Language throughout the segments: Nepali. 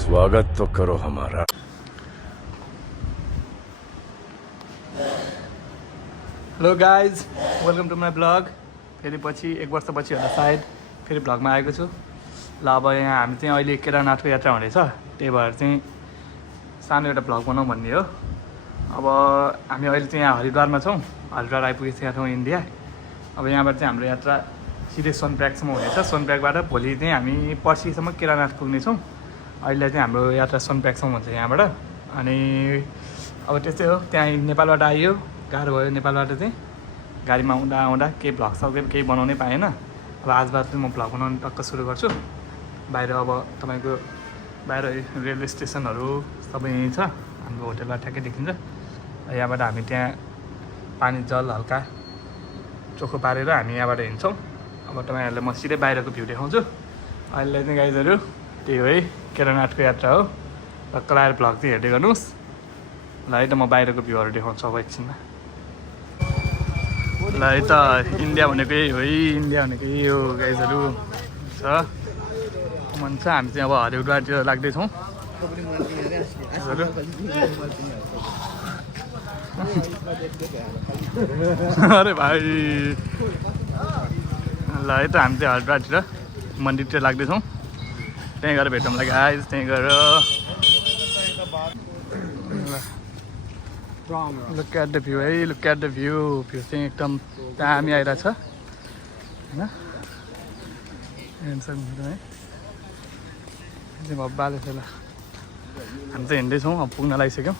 स्वागत तो करो हमारा। Hello guys, welcome to my blog. फेरि पछि 1 वर्षपछि होला सायद फेरि ब्लगमा आएको छु। ल अब यहाँ हामी चाहिँ अहिले केदारनाथको यात्रा हुँदैछ, त्यही भएर चाहिँ सानो एउटा ब्लग बनाउँ भन्ने हो। अब हामी अहिले चाहिँ यहाँ हरिद्वारमा छौँ, हरिद्वार आइपुगेका छौँ इन्डिया। अब यहाँबाट चाहिँ हाम्रो यात्रा सिधै सोनप्रयागसम्म हुनेछ। सोनप्रयागबाट भोलि चाहिँ हामी पर्सिसम्म केदारनाथ पुग्नेछौँ। अहिले चाहिँ हाम्रो यात्रा सोनप्रयागसम्म हुन्छ यहाँबाट। अनि अब त्यस्तै हो, त्यहाँ नेपालबाट आइयो, गाह्रो भयो नेपालबाट चाहिँ गाडीमा आउँदा केही भ्लग सक्दै केही बनाउनै पाएन। अब आजबाट चाहिँ म भ्लग बनाउनु टक्क सुरु गर्छु। बाहिर अब तपाईँको बाहिर रेलवे स्टेसनहरू सबै यहीँ छ, हाम्रो होटेलबाट ठ्याक्कै देखिन्छ। यहाँबाट हामी त्यहाँ पानी जल हल्का चोखो पारेर हामी यहाँबाट हिँड्छौँ। अब तपाईँहरूलाई म सिधै बाहिरको भ्यू देखाउँछु। अहिले चाहिँ गाइजहरू त्यही हो है, केदारनाथको यात्रा हो। टक्क आएर भ्लग चाहिँ हेर्दै गर्नुहोस्। ल है त म बाहिरको भ्यूहरू देखाउँछु अब एकछिनमा। ल है त इन्डिया भनेको यही हो है, इन्डिया भनेको यही हो गाइजहरू छ। मन छ हामी चाहिँ अब हरिद्वारतिर लाग्दैछौँ। अरे भाइ ल है त हामी चाहिँ हरिद्वारतिर मन्दिरतिर लाग्दैछौँ। त्यहीँ गएर भेटौँला गाइज, त्यहीँ गएर। लुक एट द भ्यू है, look at the view. View चाहिँ एकदम दामी आइरहेछ होइन, हेर्न सक्नुहुन्छ है। अब बाले ल हामी चाहिँ हिँड्दैछौँ, अब पुग्न लागिसक्यौँ।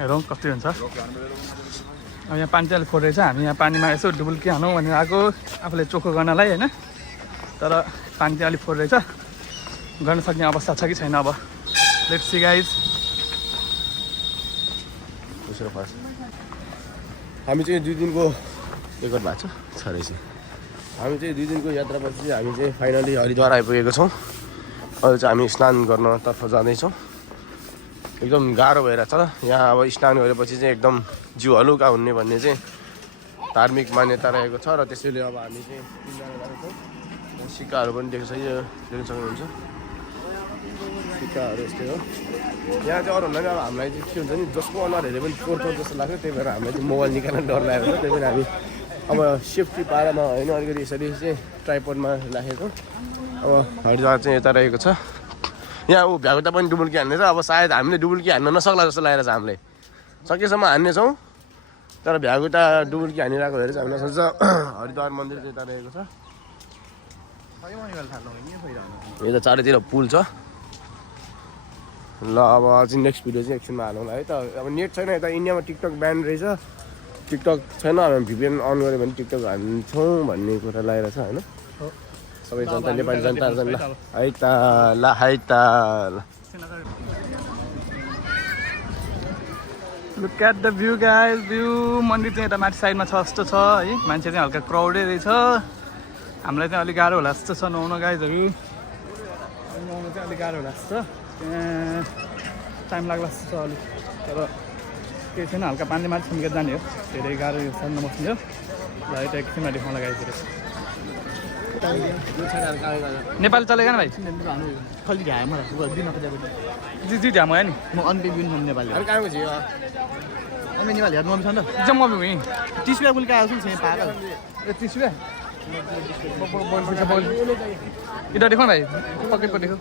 हेरौँ कति हुन्छ। अब यहाँ पानी चाहिँ अलिक फोरेछ, हामी यहाँ पानीमा यसो डुबुल्की हानौँ भनेर आएको आफूले चोखो गर्नलाई होइन। तर पानी चाहिँ अलिक फोरेछ, गर्न सक्ने अवस्था छ कि छैन। अब लेट्स सी गाइज। हामी चाहिँ 2 दिनको रेकर्ड भएको छ रहेछ। हामी चाहिँ 2 दिनको यात्रापछि चाहिँ हामी चाहिँ फाइनली हरिद्वार आइपुगेको छौँ। अहिले चाहिँ हामी स्नान गर्नतर्फ जाँदैछौँ। एकदम गाह्रो भइरहेछ यहाँ। अब स्नान गरेपछि चाहिँ एकदम जिउ हलुका हुने भन्ने चाहिँ धार्मिक मान्यता रहेको छ। र त्यसैले अब हामी चाहिँ 3 जना गएको छौँ। सिक्काहरू पनि देख्छ, यो देख्न सक्नुहुन्छ सिक्काहरू यस्तै हो। यहाँ चाहिँ अरूहरूलाई पनि अब हामीलाई चाहिँ के हुन्छ नि, जसको अनुहार हेऱ्यो पनि चोर जस्तो लाग्छ। त्यही भएर हामीलाई चाहिँ मोबाइल निकाल्न डर लागेको छ। त्यही भएर हामी अब सेफ्टी पारामा होइन, अलिकति यसरी चाहिँ ट्राइपोडमा राखेको। अब हरिद्वार चाहिँ यता रहेको छ। यहाँ भ्यागुता पनि डुबुल्की हान्ने छ। अब सायद हामीले डुबुल्की हान्न नसक्ला जस्तो लागेको छ। हामीले सकेसम्म हान्नेछौँ, तर भ्यागुता डुबुल्की हानिरहेको हेरेर चाहिँ हामीलाई सोच्छ। हरिद्वार मन्दिर चाहिँ यता रहेको छ। यता चारैतिर पुल छ। ल अब चाहिँ नेक्स्ट भिडियो चाहिँ एकछिनमा हालौँला है त। अब नेट छैन यता इन्डियामा, टिकटक ब्यान रहेछ। टिकटक छैन, हामी VPN अन गऱ्यो भने टिकटक हान्छौँ भन्ने कुरा लागेको छ होइन। सबै जनता, नेपाली जनताहरू चाहिँ ल है त, ल है त। Look at the view guys, view. मन्दिर चाहिँ यता माथि साइडमा छ जस्तो छ है। मान्छे चाहिँ हल्का क्राउडै रहेछ। हामीलाई चाहिँ अलिक गाह्रो होला जस्तो छ नुहाउन गाइजहरू। नुहाउनु चाहिँ अलिक गाह्रो होला जस्तो छ, त्यहाँ टाइम लाग्ला जस्तो छ अलिक। तर केही छैन, हल्का पानीले माथि छुम्केर जाने हो। धेरै गाह्रो यो छ नबस्ने हो। ल है त एकछिनमा देखाउँला गाइजहरू। नेपाली चलेगा ना भाइ? खाली ढ्याम जी जी ढ्याम हो नि। म अन्बे बिन हम नेपाली अरे कहाँको थियो अन्बे नेपाली हेर्नु आउँछ नि त। जम्मा भी हुँ 30 रुपैयाँ बोल के आएको छु नि पागल। ए 30 रुपये इधर देखो ना भाई, पॉकेट पर देखो।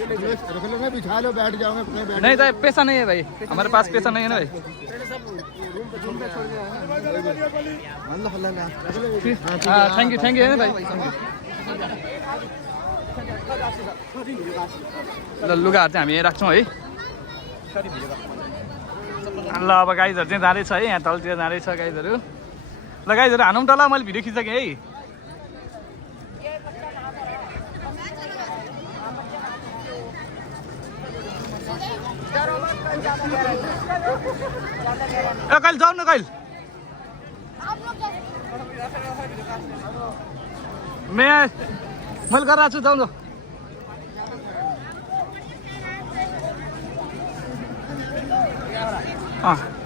बिछा लो, बैठ जाओगे। नहीं भाई, पैसा नहीं है भाई, हमारे पास पैसा नहीं है ना भाई। हाँ थैंक यू है ना भाइ। ल लुगाहरू चाहिँ हामी यहीँ राख्छौँ है। ल अब गाइजहरू चाहिँ जाँदैछ है, यहाँ तलतिर जाँदैछ गाइजहरू। ल गाइजहरू हानौँ त ल, मैले भिडियो खिच्सकेँ है। कहिले जाउँ न, कहिले मैले गरेर छु, जाउँ न।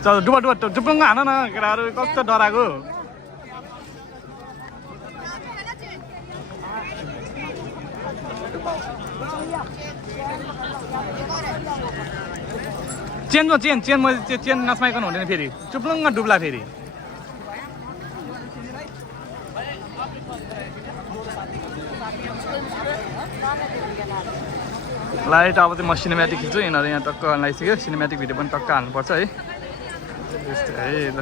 चल डुबा डुबुङ्ग हान न केटाहरू, कस्तो डराएको। चेनमा चेन मैले त्यो चेन नसमाइकन हुँदैन फेरि चुप्लुङ्ग डुब्ला फेरि लाइट अब चाहिँ म सिनेमेटिक खिच्छु यिनीहरू यहाँ टक्क लगाइसक्यो सिनेमेटिक भिडियो पनि टक्क हाल्नुपर्छ है है ल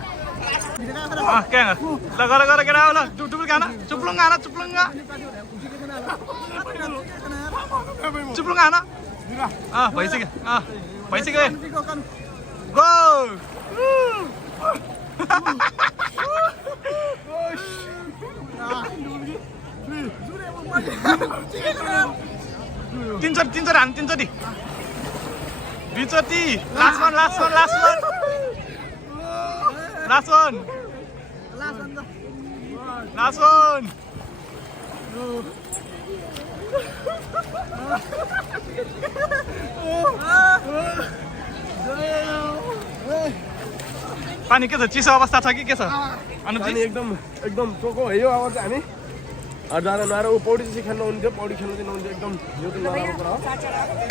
कहाँ ल गर गर केटा ल डुबुल खाना चुप्लुङ खाना चुप्लुङ्ग खाना भइसक्यो भइसक्यो गो तीनचोटि हान्नु तीनचोटि दुईचोटि लास्ट वान पानी के छ चिसो अवस्था छ कि के छ अनि एकदम चोखो है यो अब चाहिँ हामी हजारा नआएर ऊ पौडी चाहिँ खेल्नु हुन्थ्यो पौडी खेल्नु चाहिँ नहुन्थ्यो एकदम यो त नराम्रो कुरा हो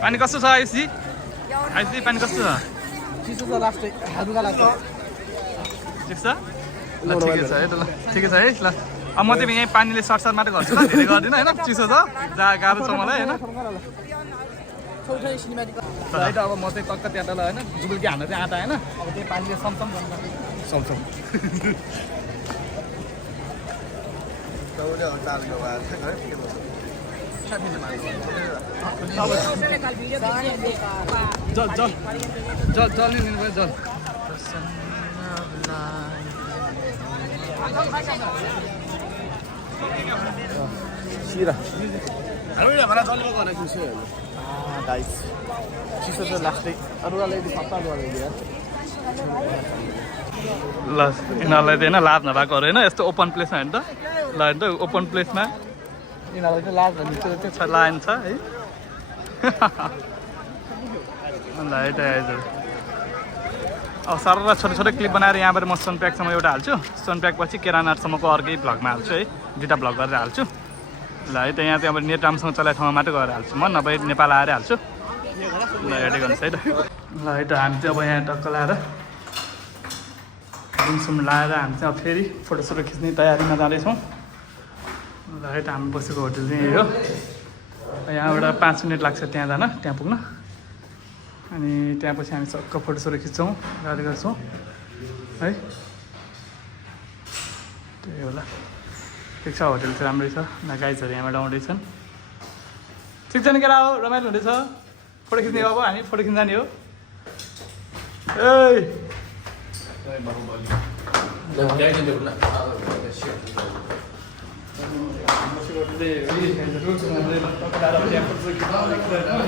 पानी कस्तो छ आइसी पानी कस्तो छ चिसो छ लास्टै हालुका लाग्छ ठिक छ ल ठिकै छ है त ल ठिकै छ है ल अब म चाहिँ यहीँ पानीले सर्टसर्ट मात्रै गर्छु ल धेरै गर्दिनँ होइन चिसो छ जहाँ गाह्रो छ मलाई होइन है त अब म चाहिँ टक्क त्यहाँ तल होइन जुबुल्की हान्न चाहिँ आँटा होइन अब त्यही पानीले समसम समसम जल लिनु भयो जल सिरा खाना चलेको होला चिसो गाइस चिसो छ लास्टै अरूलाई सत्ता गरिदियो ल यिनीहरूलाई चाहिँ होइन लाज नभएकोहरू होइन यस्तो ओपन प्लेसमा होइन त ल होइन त ओपन प्लेसमा यिनीहरूलाई चाहिँ लाज भन्ने त्यो छ लाइन छ है ल है त हजुर अब सर छोटो छोटो क्लिप बनाएर यहाँबाट म सोनप्याकसम्म एउटा हाल्छु सोनप्याक पछि केरानाथसम्मको अर्कै भ्लगमा हाल्छु है दुईवटा भ्लग गरेर हाल्छु ल है त यहाँ चाहिँ अब नेट राम्रोसँग चलाएको ठाउँमा मात्रै गएर हाल्छु म नभए नेपाल आएर हाल्छु ल हेर्दै गर्नुहोस् है त ल है त हामी चाहिँ अब यहाँ टक्क लाएर रुमसुम लाएर हामी चाहिँ अब फेरि फोटोसोटो खिच्ने तयारीमा जाँदैछौँ ल है त हामी बसेको होटल चाहिँ यही हो यहाँबाट 5 मिनट लाग्छ त्यहाँ जान त्यहाँ पुग्न अनि त्यहाँपछि हामी सक्क फोटोसोटो खिच्छौँ गाडी गर्छौँ है त्यही होला ठिक छ होटल चाहिँ राम्रै छ न गाइजहरू यहाँबाट आउँदैछन् ठिक छ नि केटा हो रमाइलो हुँदैछ फोटो खिच्ने अब हामी फोटो खिच्न जाने हो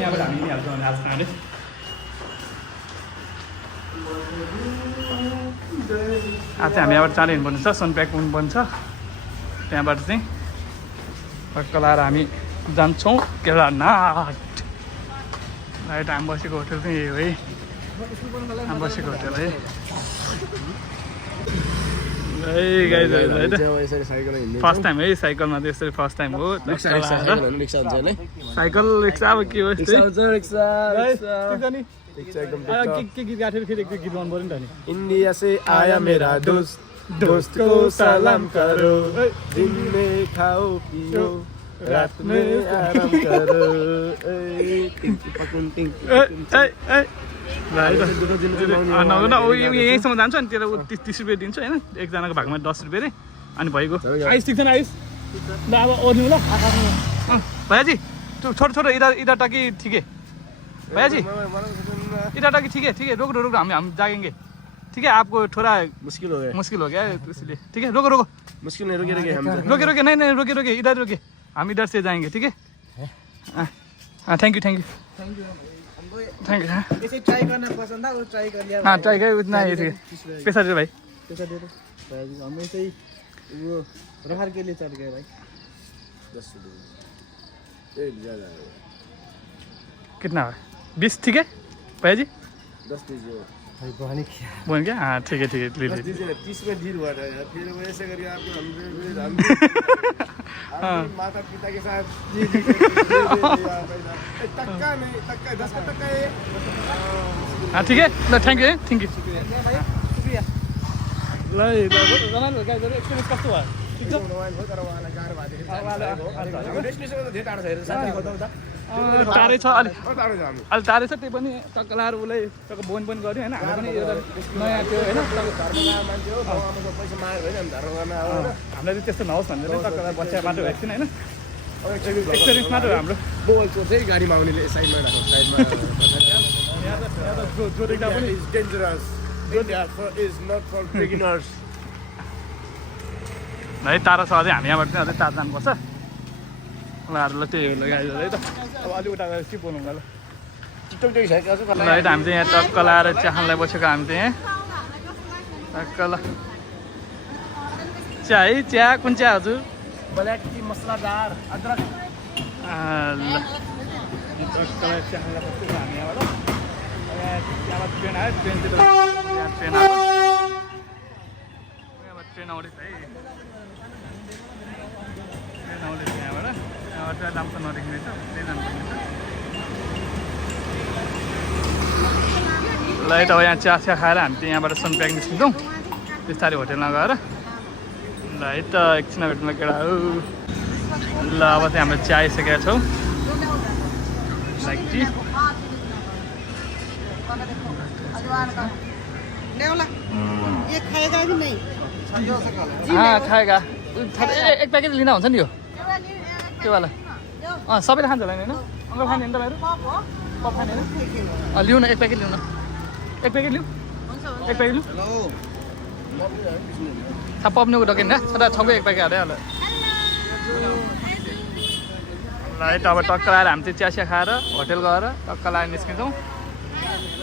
यहाँबाट हामी हिँडिहाल्छौँ भने आज खाँदै आज चाहिँ हामी यहाँबाट चाँडै हिँड्नुपर्ने छ सोनप्याक पुग्नुपर्ने छ त्यहाँबाट चाहिँ टक्क लाएर हामी जान्छौँ केदारनाथ लाइट हामी बसेको होटल चाहिँ यही हो है हामी बसेको होटल है फर्स्ट टाइम है साइकलमा चाहिँ यसरी फर्स्ट टाइम हो साइकल रिक्सा अब के हो के गीत गाँथ्यो फेरि एक गीत गाउनु पऱ्यो नि त नि इंडिया से आया मेरा दोस्त दोस्त को सलाम करो दिन में खाओ पियो रात में आराम करो यहीँसम्म जान्छ अनि त्यसलाई 30 रुपियाँ दिन्छु होइन एकजनाको भागमा 10 रुपियाँ रे अनि भइगयो आइस ठिक छ आइस ल अब ओर्नु ल भैयाजी छोटो छोटो इधर टकी ठिक है भैयाजी इधर टकी ठीक है रोक हम जाएंगे ठीक है आपको थोड़ा मुश्किल हो गया इसलिए ठीक है रोको मुश्किल नहीं रुके हम रोके नहीं रोके इधर रोके हम इधर से जाएंगे ठीक है हाँ थैंक यू इसे ट्राई करना पसंद है वो ट्राई कर लिया हाँ ट्राई कर उतना ही ठीक है पैसा दे भाई पैसा दे दो हम ऐसे ही वो रहर के लिए चल गए भाई 10 रुपये ज़्यादा कितना है 20 ठीक है भैया जी 10 दीजिए बहनी क्या बोन क्या ठिक है ठिक है ले ले दीजिए 30 में डील हुआ था यार फिर वो ऐसे करके आपको हम माता पिता के साथ जी टक्का नहीं टक्का 10 का टक्का है ठिक है ल थ्याङ्क यू थ्याङ्क यू ल रमाइलो गाइजहरू एक्सपिरियन्स कस्तो भयो ठिक छ तर उहाँलाई गाह्रो भएको डेस्टिनेसन त धेरै टाढो छ हेर्नु साथी बताउँदा टाढै छ अलिक टाढो छ हामी अलि टाढै छ त्यही पनि टक्क लाएर उसलाई टक्क बोन पनि गऱ्यो होइन हामी पनि एउटा नयाँ त्यो होइन धर्ममा मान्छे हो बाबुआमाको पैसा मागेको होइन हामी धर्ममा अब होइन हामीलाई चाहिँ त्यस्तो नहोस् भनेर टक्क बच्चा माटो भएको छैन होइन अब एक्सपिरियन्स मात्र हो हाम्रो मोबाइल चोर चाहिँ गाडीमा आउनेले साइडमा राख्नु साइडमा यहाँ त जो देख्दा पनि is dangerous. India is not for beginners. है टाढा छ अझै हामी यहाँबाट चाहिँ अझै टाढा जानुपर्छ ल त्यही हो ल गाइजहरू है त अब अलिक उता गएर के बोल्नु होला टिकटक देखिसकेको छु ल है त हामी चाहिँ यहाँ टक्क लाएर चिया खानलाई बसेको हामी चाहिँ यहाँ टक्क ल चिया है चिया कुन चिया हजुर ब्ल्याक टी मसलादार अदरक ल टक्क लाएर चिया खानलाई बसेको हामी यहाँबाट यहाँबाट ट्रेन आयो ट्रेनतिर यहाँ ट्रेन आयो यहाँबाट ट्रेन आउँदैछ है ट्रेन आउँदैछ यहाँबाट चाहिँ राम्रो नदेखिने छ त्यही जानुपर्ने छ ल है त अब यहाँ चिया चिया खाएर हामी चाहिँ यहाँबाट सनप्याक निस्किन्छौँ बिस्तारै होटेलमा गएर ल है त एकछिन भेट्नुलाई केटा हो ल अब चाहिँ हामीले चिया आइसकेका छौँ लाइक टी ये खाएगा कि नहीं खाएगा एक प्याकेट लिँदा हुन्छ नि यो त्यो वाला सबैले खान्छ होला नि होइन अङ्कल खाने नि तपाईँहरू पप खाने होइन लिउँ न एक प्याकेट लिउँ न एक प्याकेट लिउँ एक प्याकेट लिउँ थाहा पप्नुको डकेन छोटा छक्कै एक प्याकेट हाल्यो होला ल है त अब टक्क लाएर हामी चाहिँ चिया चिया खाएर होटेल गएर टक्क लाएर निस्किन्छौँ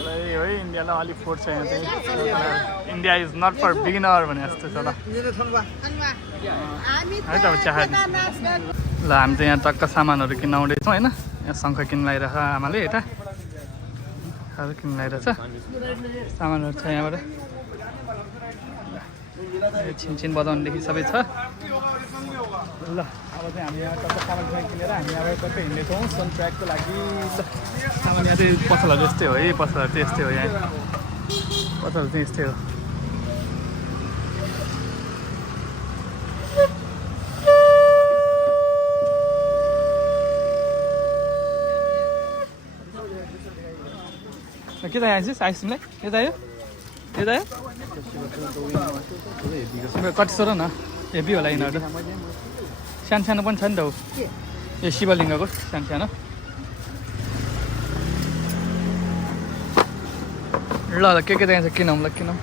ल है इन्डियालाई अलिक फोर्ट छ यहाँ चाहिँ India is not for beginner भने जस्तो छ ल है त अब चिया खाएर ल हामी चाहिँ यहाँ टक्क सामानहरू किन्न आउँदैछौँ होइन यहाँ शङ्ख किन्न लगाइरहेको आमाले यता खाएर किन्न लगाइरहेछ सामानहरू छ यहाँबाट छिनछिन बजाउनेदेखि सबै छ ल अब चाहिँ हामी यहाँ टक्क सामान किनेर हामी अब टक्क हिँड्दैछौँ सन ट्र्याकको लागि ल सामान यहाँ चाहिँ पसलहरू यस्तै हो है पसलहरू चाहिँ यस्तै हो यहाँ पसलहरू चाहिँ यस्तै हो के त यहाँ चाहिँ आइसक्रिमलाई यता आयो यता आयो कति सर न हेभी होला यिनीहरू सानो सानो पनि छ नि त हो यो शिवलिङ्गको सानो सानो ल ल के चाहिन्छ किनौँ ल किनौँ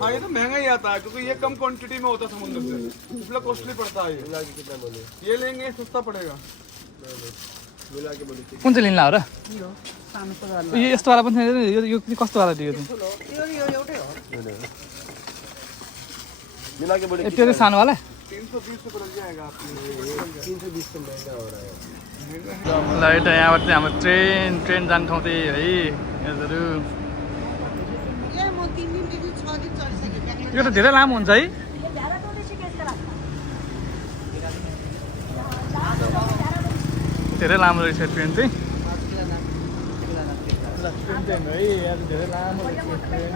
हाँ ये तो महंगा ही आता है क्योंकि ये कम क्वांटिटी में होता है समुद्र से इसलिए कॉस्टली पड़ता है ये लेंगे सस्ता पड़ेगा कुन चाहिँ लिनु होला यो यस्तो वाला पनि छैन यो कस्तो वाला दियो त्यो चाहिँ सानो वाला 320 रुपये लग जाएगा आपको 320 तो महंगा हो रहा है ल यता यहाँबाट चाहिँ हाम्रो ट्रेन जाने ठाउँ चाहिँ है हजुर यो त धेरै लामो हुन्छ है धेरै लामो रहेछ ट्रेन चाहिँ ट्रेन चाहिँ है आज धेरै लामो रहेछ ट्रेन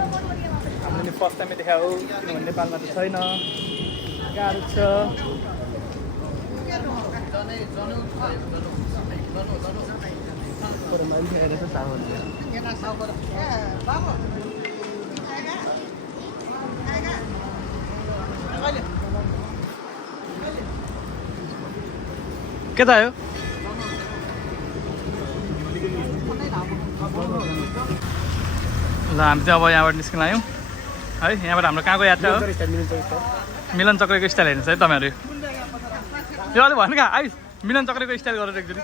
हामीले फर्स्ट टाइममै देखायो किनभने नेपालमा त छैन गाह्रो छ मान्छे हेरेर सामान के त आयो ल हामी चाहिँ अब यहाँबाट निस्किन आयौँ है यहाँबाट हाम्रो कहाँको यात्रा हो मिलन चक्रको स्टाइल हेर्नुहोस् है तपाईँहरू यो अलिक भन्नु कहाँ आइस मिलन चक्रको स्टाइल गरेर एकचोटि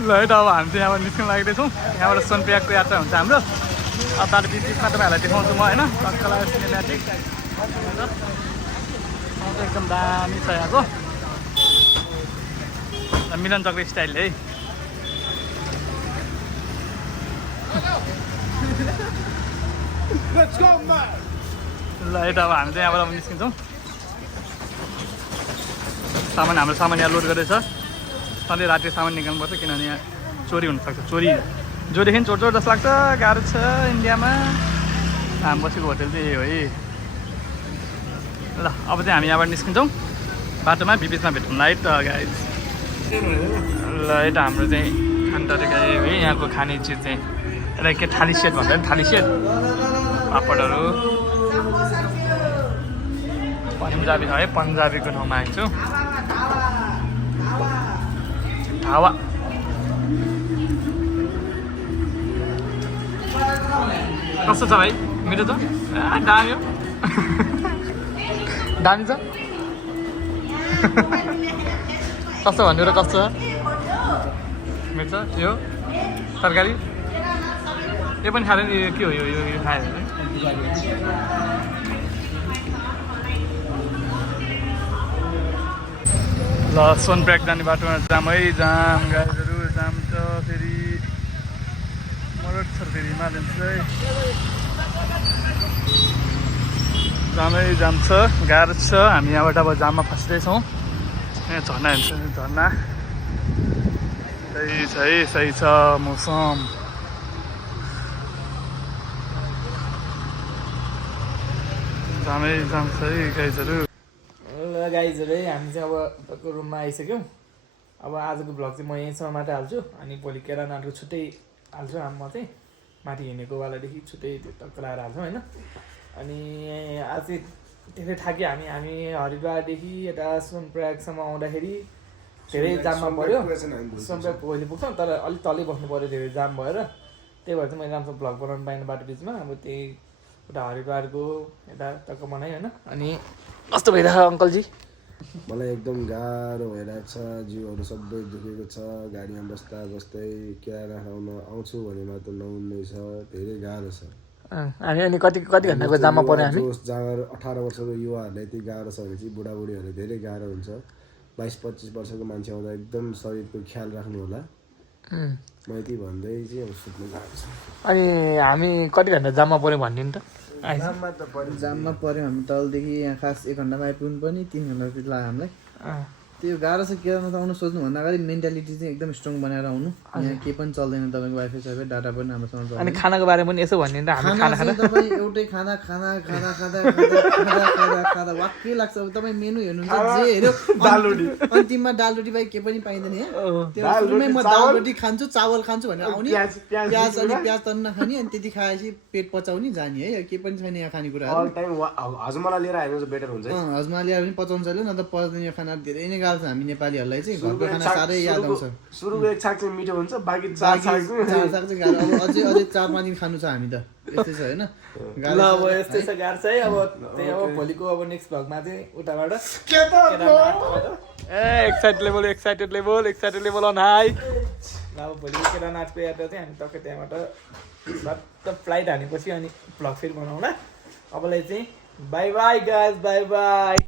ल है त अब हामी चाहिँ यहाँबाट निस्किन लाग्दैछौँ यहाँबाट सोनप्रयागको यात्रा हुन्छ हाम्रो तार बिचमा तपाईँहरूलाई देखाउँछु म होइन तत्काल सिनेमेटिक एकदम दामी छ यहाँको मिलन चक्र स्टाइल है ल यता अब हामी चाहिँ यहाँबाट निस्किन्छौँ हाम्रो सामान यहाँ लोड गरेछ सधैँ राति सामान निकाल्नुपर्छ किनभने यहाँ चोरी हुनसक्छ चोरी जोदेखि चोर जस्तो लाग्छ गाह्रो छ इन्डियामा हामी बसेको होटल चाहिँ यही हो है ल अब चाहिँ हामी यहाँबाट निस्किन्छौँ बाटोमा बिचमा भेटौँ लाइट गाइज ल यता हाम्रो चाहिँ खाने तरिका है यहाँको खाने चिज चाहिँ यसलाई के थाली सेट भन्छ नि थाली सेट पापडहरू पन्जाबी है पन्जाबीको ठाउँमा आएको छु हावा कस्तो छ भाइ मिठो छ दामी हो दामी छ कस्तो भन्नु र कस्तो छ मिठो छ यो तरकारी यो पनि खाँदैन के हो यो खायो भने ल सोनप्रयाग जाने बाटोमा जामै जाम गाडीहरू जाम छ फेरि मरड छ फेरि हिमालयन चाहिँ जामै जाम छ गाह्रो छ हामी यहाँबाट अब जाममा फसिँदैछौँ यहाँ झर्ना हेर्छ झर्ना सही छ है सही छ मौसम जामै जाम छ है गाइजहरू ल गाइजहरू है हामी चाहिँ अब तपाईँको रुममा आइसक्यौँ अब आजको भ्लग चाहिँ म यहीँसम्म मात्रै हाल्छु अनि भोलि केदारनाथको छुट्टै हाल्छु म चाहिँ माथि हिँडेको वालादेखि छुट्टै त्यो टक्क लगाएर हाल्छौँ होइन अनि आज चाहिँ धेरै थाक्यो हामी हरिद्वारदेखि यता सोनप्रयागसम्म आउँदाखेरि धेरै जाममा पऱ्यो सोनप्रयाग भोलि पुग्छौँ तर अलिक तलै बस्नु पऱ्यो धेरै जाम भएर त्यही भएर चाहिँ मैले राम्रोसँग भ्लग बनाउनु पाइनँ बाटो बिचमा अब त्यही उता हरिद्वारको यता टक्क बनाएँ होइन अनि कस्तो भइरहेछ अङ्कलजी मलाई एकदम गाह्रो भइरहेको छ जिउहरू सबै दुखेको छ गाडीमा बस्दा बस्दै केदारनाथ आउँछु भने मात्र नहुने छ धेरै गाह्रो छ हामी अनि कति घन्टाको जाममा पऱ्यो हामी 18 वर्षको युवाहरूलाई यति गाह्रो छ भने चाहिँ बुढाबुढीहरूलाई धेरै गाह्रो हुन्छ 22-25 वर्षको मान्छे आउँदा एकदम शरीरको ख्याल राख्नु होला म यति भन्दै चाहिँ अब सुत्नु गाह्रो छ अनि हामी कति घन्टा जाममा पऱ्यो भनिदिनु त जाममा पऱ्यो हामी तलदेखि यहाँ खास 1 घन्टामा आइपुग्नु पनि 3 घन्टा जति लाग्यो हामीलाई त्यो गाह्रो छ केदारनाथ आउनु सोच्नुभन्दा अगाडि मेन्टालिटी चाहिँ एकदम स्ट्रङ बनाएर आउनु यहाँ केही पनि चल्दैन तपाईँको वाइफाई साइफाई डाटा पनि राम्रोसँग चल्दैन अनि खानाको बारेमा पनि यसो भनिदिनु त हामी खाना तपाईँ एउटै खाना वाक्कै लाग्छ अब तपाईँ मेनु हेर्नुहुन्छ जे हेऱ्यो अन्तिममा दाल रोटी बाहेक केही पनि पाइँदैन है त्यो सुरुमै म दाल रोटी खान्छु चावल खान्छु भनेर आउने प्याज अनि प्याज तन्न खाने अनि त्यति खाएपछि पेट पचाउने जाने है केही पनि छैन यहाँ खानेकुराहरू हजमला लिएर आयो बेटर हुन्छ हजमा लिएर पनि पचाउनु छैन न त पर्दैन यो खाना धेरै नै गाह्रो छ हामी नेपालीहरूलाई चाहिँ घरको खाना साह्रै याद आउँछ सुरुको एक छाक चाहिँ मिठो हुन्छ बाँकी चार छाक चाहिँ गाह्रो अब अझै 4-5 दिन खानु छ हामी त यस्तै छ होइन ल अब यस्तै छ गाह्रो छ है अब त्यही अब भोलिको अब नेक्स्ट भ्लगमा चाहिँ उताबाट एक्साइटेड लेभल अन हाई ल अब भोलिको केदारनाथको यात्रा चाहिँ हामी टक्कै त्यहाँबाट सट्ट फ्लाइट हानेपछि अनि भ्लग फेरि बनाउँ ल अबलाई चाहिँ by by guys by by